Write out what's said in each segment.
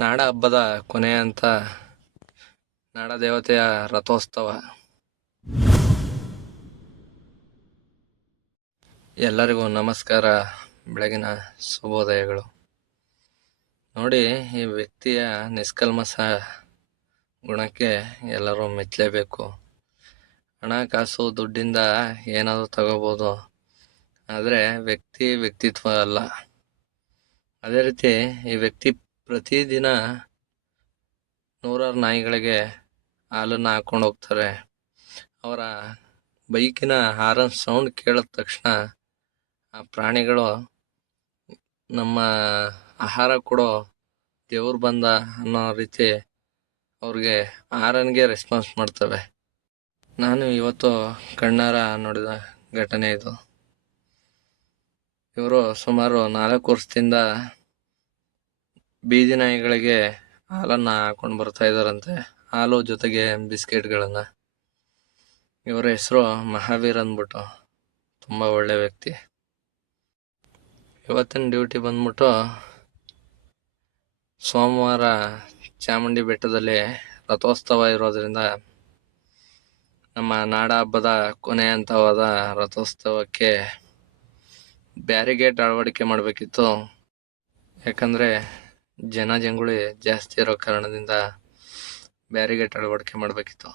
ನಾಡ ಹಬ್ಬದ ಕೊನೆ ಅಂತ ನಾಡ ದೇವತೆಯ ರಥೋತ್ಸವ. ಎಲ್ಲರಿಗೂ ನಮಸ್ಕಾರ. ಬೆಳಗಿನ ಶುಭೋದಯಗಳು. ನೋಡಿ, ಈ ವ್ಯಕ್ತಿಯ ನಿಷ್ಕಲ್ಮಸ ಗುಣಕ್ಕೆ ಎಲ್ಲರೂ ಮೆಚ್ಚಲೇಬೇಕು. ಹಣ, ಕಾಸು, ದುಡ್ಡಿಂದ ಏನಾದರೂ ತಗೋಬೋದು. ಆದರೆ ವ್ಯಕ್ತಿ ವ್ಯಕ್ತಿತ್ವ ಅಲ್ಲ. ಅದೇ ರೀತಿ ಈ ವ್ಯಕ್ತಿ ಪ್ರತಿದಿನ ನೂರಾರು ನಾಯಿಗಳಿಗೆ ಹಾಲನ್ನು ಹಾಕ್ಕೊಂಡು ಹೋಗ್ತಾರೆ. ಅವರ ಬೈಕಿನ ಹಾರನ್ ಸೌಂಡ್ ಕೇಳಿದ ತಕ್ಷಣ ಆ ಪ್ರಾಣಿಗಳು ನಮ್ಮ ಆಹಾರ ಕೊಡೋ ದೇವ್ರು ಬಂದ ಅನ್ನೋ ರೀತಿ ಅವ್ರಿಗೆ ಹಾರನ್ಗೆ ರೆಸ್ಪಾನ್ಸ್ ಮಾಡ್ತವೆ. ನಾನು ಇವತ್ತು ಕಣ್ಣಾರ ನೋಡಿದ ಘಟನೆ ಇದು. ಇವರು ಸುಮಾರು ನಾಲ್ಕು ವರ್ಷದಿಂದ ಬೀದಿ ನಾಯಿಗಳಿಗೆ ಹಾಲನ್ನು ಹಾಕೊಂಡು ಬರ್ತಾ ಇದ್ದಾರಂತೆ ಹಾಲು ಜೊತೆಗೆ ಬಿಸ್ಕೆಟ್ಗಳನ್ನು. ಇವರ ಹೆಸರು ಮಹಾವೀರ್ ಅಂದ್ಬಿಟ್ಟು ತುಂಬ ಒಳ್ಳೆ ವ್ಯಕ್ತಿ. ಇವತ್ತಿನ ಡ್ಯೂಟಿ ಬಂದ್ಬಿಟ್ಟು ಸೋಮವಾರ ಚಾಮುಂಡಿ ಬೆಟ್ಟದಲ್ಲಿ ರಥೋತ್ಸವ ಇರೋದ್ರಿಂದ ನಮ್ಮ ನಾಡ ಹಬ್ಬದ ಕೊನೆ ಹಂತವಾದ ರಥೋತ್ಸವಕ್ಕೆ ಬ್ಯಾರಿಗೇಟ್ ಅಳವಡಿಕೆ ಮಾಡಬೇಕಿತ್ತು. ಯಾಕಂದರೆ ಜನ ಜಂಗುಳಿ ಜಾಸ್ತಿ ಇರೋ ಕಾರಣದಿಂದ ಬ್ಯಾರಿಗೇಟ್ ಅಳವಡಿಕೆ ಮಾಡಬೇಕಿತ್ತು.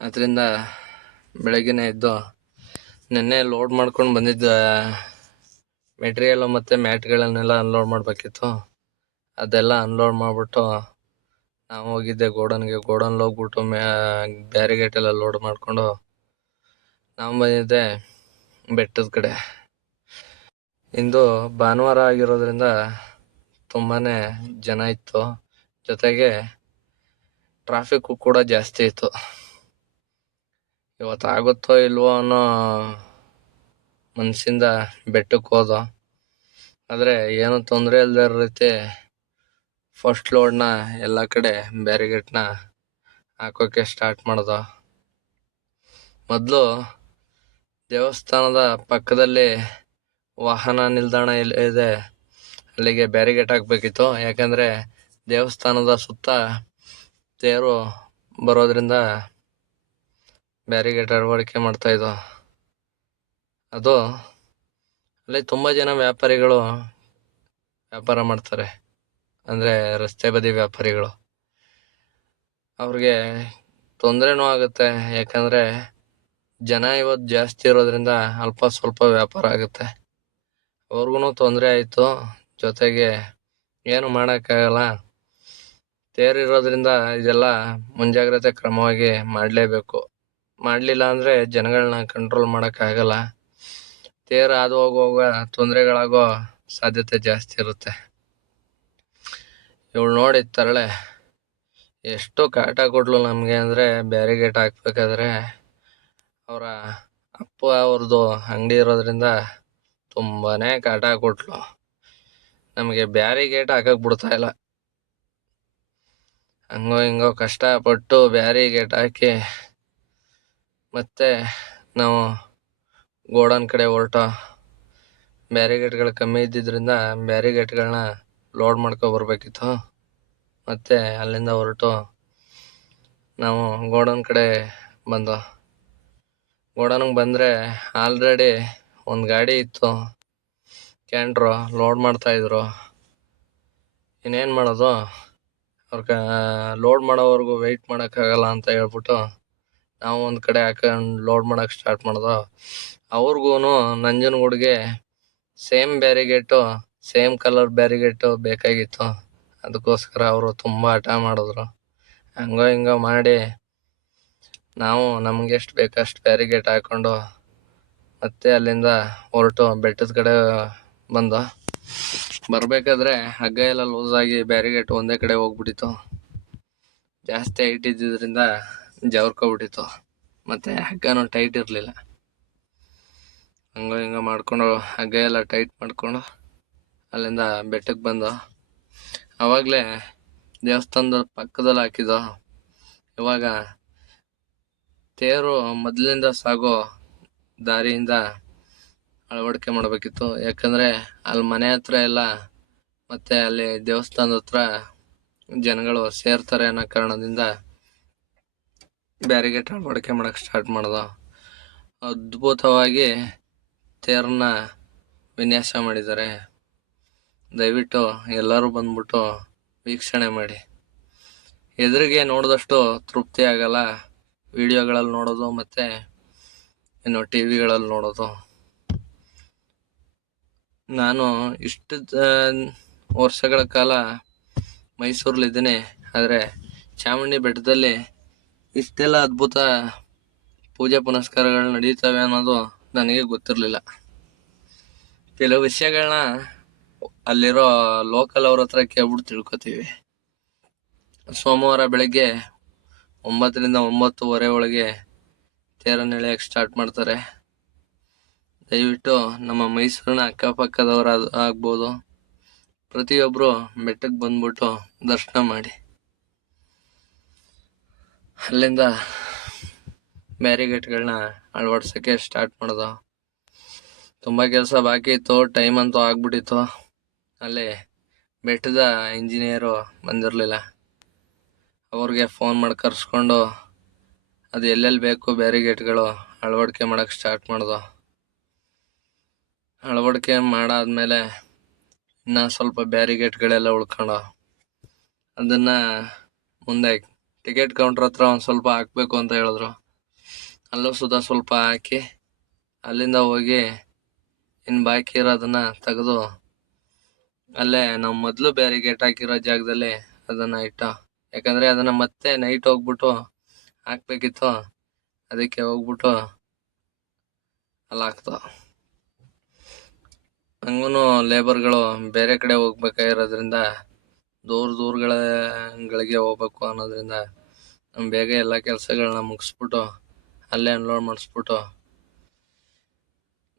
ಅದರಿಂದ ಬೆಳಗ್ಗೆ ಎದ್ದು ನಿನ್ನೆ ಲೋಡ್ ಮಾಡ್ಕೊಂಡು ಬಂದಿದ್ದ ಮೆಟೀರಿಯಲ್ ಮತ್ತು ಮ್ಯಾಟ್ಗಳನ್ನೆಲ್ಲ ಅನ್ಲೋಡ್ ಮಾಡಬೇಕಿತ್ತು. ಅದೆಲ್ಲ ಅನ್ಲೋಡ್ ಮಾಡಿಬಿಟ್ಟು ನಾವು ಹೋಗಿದ್ದೆ ಗೋಡನ್ಗೆ. ಗೋಡನ್ಗೆ ಹೋಗ್ಬಿಟ್ಟು ಮ್ಯಾ ಬ್ಯಾರಿಗೇಟೆಲ್ಲ ಲೋಡ್ ಮಾಡಿಕೊಂಡು ನಾವು ಬಂದಿದ್ದೆ ಬೆಟ್ಟದ ಕಡೆ. ಇಂದು ಭಾನುವಾರ ಆಗಿರೋದ್ರಿಂದ ತುಂಬಾ ಜನ ಇತ್ತು. ಜೊತೆಗೆ ಟ್ರಾಫಿಕ್ಕು ಕೂಡ ಜಾಸ್ತಿ ಇತ್ತು. ಇವತ್ತು ಆಗುತ್ತೋ ಇಲ್ವೋ ಅನ್ನೋ ಮನಸ್ಸಿಂದ ಬೆಟ್ಟಕ್ಕೆ ಹೋದ. ಆದರೆ ಏನು ತೊಂದರೆ ಇಲ್ಲದ ರೀತಿ ಫಸ್ಟ್ ಲೋಡ್ನ ಎಲ್ಲ ಕಡೆ ಬ್ಯಾರಿಗೇಟ್ನ ಹಾಕೋಕ್ಕೆ ಸ್ಟಾರ್ಟ್ ಮಾಡ್ದೋ. ಮೊದಲು ದೇವಸ್ಥಾನದ ಪಕ್ಕದಲ್ಲಿ ವಾಹನ ನಿಲ್ದಾಣ ಇದೆ. ಅಲ್ಲಿಗೆ ಬ್ಯಾರಿಗೇಟ್ ಹಾಕಬೇಕಿತ್ತು ಯಾಕಂದರೆ ದೇವಸ್ಥಾನದ ಸುತ್ತ ತೇರು ಬರೋದ್ರಿಂದ ಬ್ಯಾರಿಗೇಟ್ ಅಳವಡಿಕೆ ಮಾಡ್ತಾಯಿದ್ದೋ ಅದು ಅಲ್ಲಿ ತುಂಬ ಜನ ವ್ಯಾಪಾರಿಗಳು ವ್ಯಾಪಾರ ಮಾಡ್ತಾರೆ. ಅಂದರೆ ರಸ್ತೆ ಬದಿ ವ್ಯಾಪಾರಿಗಳು. ಅವ್ರಿಗೆ ತೊಂದರೆನೂ ಆಗುತ್ತೆ. ಯಾಕಂದರೆ ಜನ ಇವತ್ತು ಜಾಸ್ತಿ ಇರೋದ್ರಿಂದ ಅಲ್ಪ ಸ್ವಲ್ಪ ವ್ಯಾಪಾರ ಆಗುತ್ತೆ. ಅವ್ರಿಗೂ ತೊಂದರೆ ಆಯಿತು. ಜೊತೆಗೆ ಏನು ಮಾಡೋಕ್ಕಾಗಲ್ಲ. ತೇರಿರೋದ್ರಿಂದ ಇದೆಲ್ಲ ಮುಂಜಾಗ್ರತೆ ಕ್ರಮವಾಗಿ ಮಾಡಲೇಬೇಕು. ಮಾಡಲಿಲ್ಲ ಅಂದರೆ ಜನಗಳನ್ನ ಕಂಟ್ರೋಲ್ ಮಾಡೋಕ್ಕಾಗಲ್ಲ. ತೇರು ಹಾದು ಹೋಗುವಾಗ ತೊಂದರೆಗಳಾಗೋ ಸಾಧ್ಯತೆ ಜಾಸ್ತಿ ಇರುತ್ತೆ. ಇವಳು ನೋಡಿ ತರಳೆ, ಎಷ್ಟು ಕಾಟ ಕೊಡ್ಲು ನಮಗೆ ಅಂದರೆ ಬ್ಯಾರಿಗೇಟ್ ಹಾಕ್ಬೇಕಾದ್ರೆ ಅವರ ಅಪ್ಪ ಅವ್ರದ್ದು ಅಂಗಡಿ ಇರೋದ್ರಿಂದ ತುಂಬಾ ಕಾಟ ಕೊಟ್ಲು. ನಮಗೆ ಬ್ಯಾರಿಗೇಟ್ ಹಾಕಕ್ಕೆ ಬಿಡ್ತಾ ಇಲ್ಲ. ಹಂಗೋ ಹಿಂಗೋ ಕಷ್ಟಪಟ್ಟು ಬ್ಯಾರಿಗೇಟ್ ಹಾಕಿ ಮತ್ತೆ ನಾವು ಗೋಡನ್ ಕಡೆ ಹೊರಟ. ಬ್ಯಾರಿಗೇಟ್ಗಳು ಕಮ್ಮಿ ಇದ್ದಿದ್ದರಿಂದ ಬ್ಯಾರಿಗೇಟ್ಗಳನ್ನ ಲೋಡ್ ಮಾಡ್ಕೊ ಬರಬೇಕಿತ್ತು. ಮತ್ತೆ ಅಲ್ಲಿಂದ ಹೊರಟು ನಾವು ಗೋಡನ್ ಕಡೆ ಬಂದು ಗೋಡನ್ಗೆ ಬಂದರೆ ಆಲ್ರೆಡಿ ಒಂದು ಗಾಡಿ ಇತ್ತು. ಕ್ಯಾಂಟ್ರು ಲೋಡ್ ಮಾಡ್ತಾಯಿದ್ರು ಇನ್ನೇನು ಮಾಡೋದು? ಅವ್ರ ಕ ಲೋಡ್ ಮಾಡೋವರೆಗೂ ವೆಯ್ಟ್ ಮಾಡೋಕ್ಕಾಗಲ್ಲ ಅಂತ ಹೇಳ್ಬಿಟ್ಟು ನಾವು ಒಂದು ಕಡೆ ಹಾಕೊಂಡು ಲೋಡ್ ಮಾಡೋಕೆ ಸ್ಟಾರ್ಟ್ ಮಾಡೋದು. ಅವ್ರಿಗೂ ನಂಜನಗೂಡಿಗೆ same barricade same colour barricade ಬೇಕಾಗಿತ್ತು. ಅದಕ್ಕೋಸ್ಕರ ಅವರು ತುಂಬ ಹಠ ಮಾಡಿದ್ರು. ಹಂಗೋ ಹಿಂಗೋ ಮಾಡಿ ನಾವು ನಮಗೆಷ್ಟು ಬೇಕಷ್ಟು ಬ್ಯಾರಿಗೇಟ್ ಹಾಕ್ಕೊಂಡು ಮತ್ತೆ ಅಲ್ಲಿಂದ ಹೊರಟು ಬೆಟ್ಟದ ಕಡೆ ಬಂದು. ಬರಬೇಕಾದ್ರೆ ಹಗ್ಗ ಎಲ್ಲ ಲೂಸ್ ಆಗಿ ಬ್ಯಾರಿಗೇಟ್ ಒಂದೇ ಕಡೆ ಹೋಗ್ಬಿಟ್ಟಿತ್ತು. ಜಾಸ್ತಿ ಹೈಟ್ ಇದ್ದಿದ್ದರಿಂದ ಜವರ್ಕೊಬಿಟ್ಟಿತ್ತು. ಮತ್ತು ಹಗ್ಗನೂ ಟೈಟ್ ಇರಲಿಲ್ಲ. ಹಂಗೋ ಹಿಂಗೋ ಮಾಡ್ಕೊಂಡು ಹಗ್ಗ ಎಲ್ಲ ಟೈಟ್ ಮಾಡಿಕೊಂಡು ಅಲ್ಲಿಂದ ಬೆಟ್ಟಕ್ಕೆ ಬಂದು. ಆವಾಗಲೇ ದೇವಸ್ಥಾನದ ಪಕ್ಕದಲ್ಲಿ ಹಾಕಿದ್ದು ಇವಾಗ ತೇರು ಮೊದಲಿಂದ ಸಾಗೋ ದಾರಿಯಿಂದ ಅಳವಡಿಕೆ ಮಾಡಬೇಕಿತ್ತು. ಯಾಕಂದರೆ ಅಲ್ಲಿ ಮನೆ ಹತ್ರ ಎಲ್ಲ ಮತ್ತೆ ಅಲ್ಲಿ ದೇವಸ್ಥಾನದ ಹತ್ರ ಜನಗಳು ಸೇರ್ತಾರೆ ಅನ್ನೋ ಕಾರಣದಿಂದ ಬ್ಯಾರಿಗೇಟ್ ಅಳವಡಿಕೆ ಮಾಡೋಕ್ಕೆ ಸ್ಟಾರ್ಟ್ ಮಾಡ್ದು. ಅದ್ಭುತವಾಗಿ ತೇರನ್ನ ವಿನ್ಯಾಸ ಮಾಡಿದ್ದಾರೆ. ದಯವಿಟ್ಟು ಎಲ್ಲರೂ ಬಂದ್ಬಿಟ್ಟು ವೀಕ್ಷಣೆ ಮಾಡಿ. ಎದುರಿಗೆ ನೋಡಿದಷ್ಟು ತೃಪ್ತಿ ಆಗಲ್ಲ. ವಿಡಿಯೋಗಳಲ್ಲಿ ನೋಡೋದು ಮತ್ತೆ ಇನ್ನು ಟಿ ವಿಗಳಲ್ಲಿ ನೋಡೋದು. ನಾನು ಇಷ್ಟು ವರ್ಷಗಳ ಕಾಲ ಮೈಸೂರಲ್ಲಿದ್ದೀನಿ. ಆದರೆ ಚಾಮುಂಡಿ ಬೆಟ್ಟದಲ್ಲಿ ಇಷ್ಟೆಲ್ಲ ಅದ್ಭುತ ಪೂಜೆ ಪುನಸ್ಕಾರಗಳು ನಡೀತವೆ ಅನ್ನೋದು ನನಗೆ ಗೊತ್ತಿರಲಿಲ್ಲ. ಕೆಲವು ವಿಷಯಗಳನ್ನ ಅಲ್ಲಿರೋ ಲೋಕಲ್ ಅವ್ರ ಹತ್ರ ಕೇಳ್ಬಿಟ್ಟು ತಿಳ್ಕೊತೀವಿ. ಸೋಮವಾರ ಬೆಳಗ್ಗೆ ಒಂಬತ್ತರಿಂದ ಒಂಬತ್ತುವರೆ ಒಳಗೆ ತೇರನ್ನು ಎಳೆಯಕ್ಕೆ ಸ್ಟಾರ್ಟ್ ಮಾಡ್ತಾರೆ. ದಯವಿಟ್ಟು ನಮ್ಮ ಮೈಸೂರಿನ ಅಕ್ಕಪಕ್ಕದವರ ಆಗ್ಬೋದು. ಪ್ರತಿಯೊಬ್ಬರು ಬೆಟ್ಟಕ್ಕೆ ಬಂದ್ಬಿಟ್ಟು ದರ್ಶನ ಮಾಡಿ. ಅಲ್ಲಿಂದ ಬ್ಯಾರಿಗೇಟ್ಗಳನ್ನ ಅಳವಡ್ಸೋಕ್ಕೆ ಸ್ಟಾರ್ಟ್ ಮಾಡ್ದೋ. ತುಂಬ ಕೆಲಸ ಬಾಕಿ ಇತ್ತು, ಟೈಮ್ ಅಂತೂ ಆಗ್ಬಿಟ್ಟಿತ್ತು. ಅಲ್ಲಿ ಬೆಟ್ಟದ ಇಂಜಿನಿಯರು ಬಂದಿರಲಿಲ್ಲ. ಅವ್ರಿಗೆ ಫೋನ್ ಮಾಡಿ ಕರೆಸ್ಕೊಂಡು ಅದು ಎಲ್ಲೆಲ್ಲಿ ಬೇಕು ಬ್ಯಾರಿಗೇಟ್ಗಳು ಅಳವಡಿಕೆ ಮಾಡೋಕ್ಕೆ ಸ್ಟಾರ್ಟ್ ಮಾಡ್ದು. ಅಳವಡಿಕೆ ಮಾಡಾದ್ಮೇಲೆ ಇನ್ನು ಸ್ವಲ್ಪ ಬ್ಯಾರಿಗೇಟ್ಗಳೆಲ್ಲ ಉಳ್ಕೊಂಡು ಅದನ್ನು ಮುಂದೆ ಟಿಕೆಟ್ ಕೌಂಟ್ರ್ ಹತ್ರ ಒಂದು ಸ್ವಲ್ಪ ಹಾಕ್ಬೇಕು ಅಂತ ಹೇಳಿದ್ರು. ಅಲ್ಲೂ ಸುಧಾ ಸ್ವಲ್ಪ ಹಾಕಿ ಅಲ್ಲಿಂದ ಹೋಗಿ ಇನ್ನು ಬಾಕಿ ಇರೋದನ್ನ ತೆಗೆದು ಅಲ್ಲೇ ನಾವು ಮೊದಲು ಬ್ಯಾರಿಗೇಟ್ ಹಾಕಿರೋ ಜಾಗದಲ್ಲಿ ಅದನ್ನು ಇಟ್ಟು, ಯಾಕಂದರೆ ಅದನ್ನು ಮತ್ತೆ ನೈಟ್ ಹೋಗ್ಬಿಟ್ಟು ಹಾಕ್ಬೇಕಿತ್ತು. ಅದಕ್ಕೆ ಹೋಗ್ಬಿಟ್ಟು ಅಲ್ಲಿ ಹಂಗೂ ಲೇಬರ್ಗಳು ಬೇರೆ ಕಡೆ ಹೋಗ್ಬೇಕಾಗಿರೋದ್ರಿಂದ ದೂರ ದೂರಗಳ ಗಳಿಗೆ ಹೋಗ್ಬೇಕು ಅನ್ನೋದ್ರಿಂದ ನಮ್ಮ ಬೇಗ ಎಲ್ಲ ಕೆಲಸಗಳನ್ನ ಮುಗಿಸ್ಬಿಟ್ಟು ಅಲ್ಲೇ ಅನ್ಲೋಡ್ ಮಾಡಿಸ್ಬಿಟ್ಟು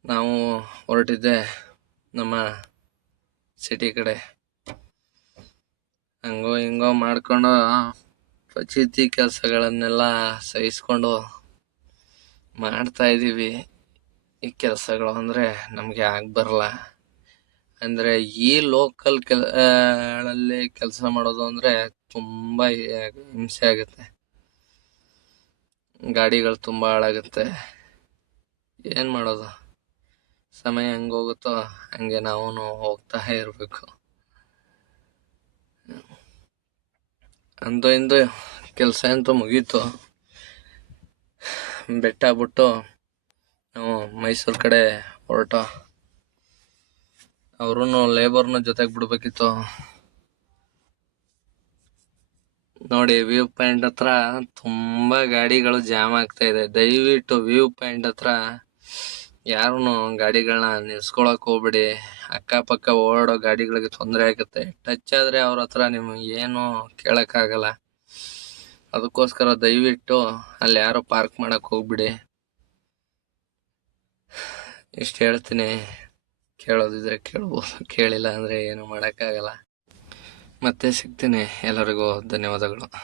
ನಾವು ಹೊರಟಿದ್ದೆ ನಮ್ಮ ಸಿಟಿ ಕಡೆ. ಹಂಗೋ ಹಿಂಗೋ ಮಾಡ್ಕೊಂಡು ಪಚಿತಿ ಕೆಲಸಗಳನ್ನೆಲ್ಲ ಸಹಿಸ್ಕೊಂಡು ಮಾಡ್ತಾ ಇದ್ದೀವಿ ಈ ಕೆಲಸಗಳು ಅಂದರೆ ನಮಗೆ ಆಗಿ ಬರಲ್ಲ ಅಂದರೆ ಈ ಲೋಕಲ್ ಕೆಲ ಕೆಲಸ ಮಾಡೋದು ಅಂದರೆ ತುಂಬ ಹಿಂಸೆ ಆಗುತ್ತೆ. ಗಾಡಿಗಳು ತುಂಬ ಹಾಳಾಗುತ್ತೆ. ಏನು ಮಾಡೋದು? ಸಮಯ ಹೆಂಗೆ ಹೋಗುತ್ತೋ ಹಂಗೆ ನಾವು ಹೋಗ್ತಾ ಇರಬೇಕು. ಅಂದು ಇಂದು ಕೆಲಸ ಅಂತೂ ಮುಗೀತು. ಬೆಟ್ಟ ಬಿಟ್ಟು ನಾವು ಮೈಸೂರು ಕಡೆ ಹೊರಟೋ. ಅವ್ರೂ ಲೇಬರ್ನ ಜೊತೆಗೆ ಬಿಡ್ಬೇಕಿತ್ತು. ನೋಡಿ ವ್ಯೂ ಪಾಯಿಂಟ್ ಹತ್ರ ತುಂಬಾ ಗಾಡಿಗಳು ಜಾಮ್ ಆಗ್ತಾ ಇದೆ. ದಯವಿಟ್ಟು ವ್ಯೂ ಪಾಯಿಂಟ್ ಹತ್ರ ಯಾರು ಗಾಡಿಗಳನ್ನ ನಿಲ್ಸ್ಕೊಳಕ್ ಹೋಗ್ಬೇಡಿ. ಅಕ್ಕಪಕ್ಕ ಓಡಾಡೋ ಗಾಡಿಗಳಿಗೆ ತೊಂದರೆ ಆಗುತ್ತೆ. ಟಚ್ ಆದ್ರೆ ಅವ್ರ ಹತ್ರ ನಿಮ್ಗೆ ಏನು ಕೇಳಕ್ಕಾಗಲ್ಲ. ಅದಕ್ಕೋಸ್ಕರ ದಯವಿಟ್ಟು ಅಲ್ಲಿ ಯಾರು ಪಾರ್ಕ್ ಮಾಡಕ್ ಹೋಗ್ಬಿಡಿ. ಇಷ್ಟು ಹೇಳ್ತೀನಿ. ಕೇಳೋದಿದ್ರೆ ಕೇಳ್ಬೋದು. ಕೇಳಿಲ್ಲ ಅಂದರೆ ಏನು ಮಾಡೋಕ್ಕಾಗಲ್ಲ. ಮತ್ತೆ ಸಿಗ್ತೀನಿ. ಎಲ್ಲರಿಗೂ ಧನ್ಯವಾದಗಳು.